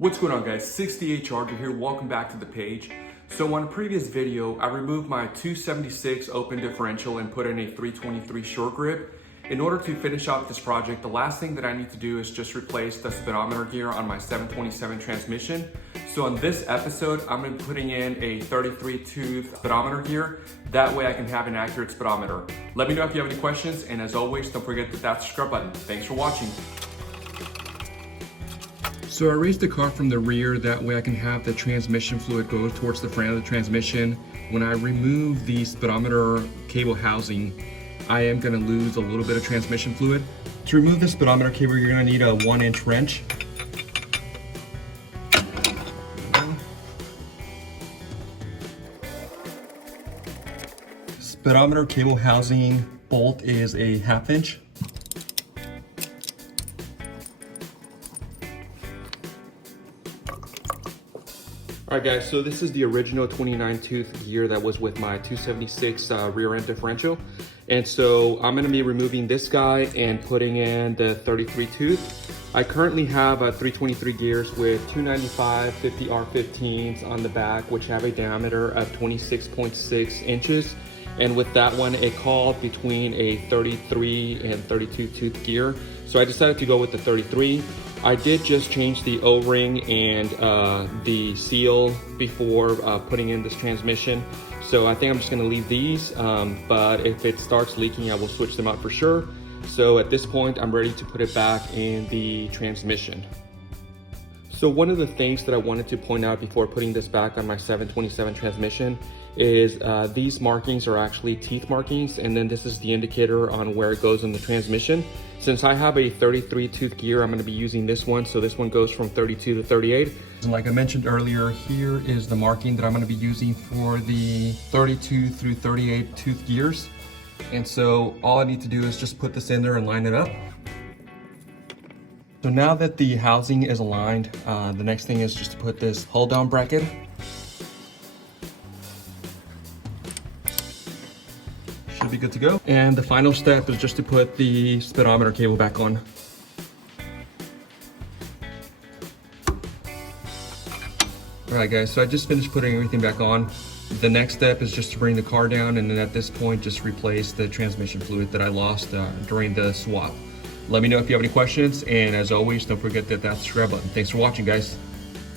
What's going on, guys? 68 Charger here. Welcome back to the page. So on a previous video, I removed my 276 open differential and put in a 323 short grip. In order to finish off this project, the last thing that I need to do is just replace the speedometer gear on my 727 transmission. So on this episode, I'm going to be putting in a 33 tooth speedometer gear. That way I can have an accurate speedometer. Let me know if you have any questions, and as always, don't forget to hit that subscribe button. Thanks for watching. So I raised the car from the rear, that way I can have the transmission fluid go towards the front of the transmission. When I remove the speedometer cable housing, I am going to lose a little bit of transmission fluid. To remove the speedometer cable, you're going to need a 1-inch wrench. Speedometer cable housing bolt is a 1/2 inch. Alright guys, so this is the original 29 tooth gear that was with my 276 rear end differential. And so I'm going to be removing this guy and putting in the 33 tooth. I currently have 323 gears with 295 50 R15s on the back, which have a diameter of 26.6 inches. And with that one, it called between a 33 and 32 tooth gear. So I decided to go with the 33. I did just change the O-ring and the seal before putting in this transmission. So I think I'm just gonna leave these, but if it starts leaking, I will switch them out for sure. So at this point, I'm ready to put it back in the transmission. So one of the things that I wanted to point out before putting this back on my 727 transmission is these markings are actually teeth markings, and then this is the indicator on where it goes in the transmission. Since I have a 33 tooth gear, I'm going to be using this one. So this one goes from 32 to 38. And like I mentioned earlier, here is the marking that I'm going to be using for the 32 through 38 tooth gears. And so all I need to do is just put this in there and line it up. So now that the housing is aligned, the next thing is just to put this hold down bracket. Should be good to go. And the final step is just to put the speedometer cable back on. Alright guys, so I just finished putting everything back on. The next step is just to bring the car down, and then at this point just replace the transmission fluid that I lost during the swap. Let me know if you have any questions, and as always, don't forget to hit that subscribe button. Thanks for watching, guys.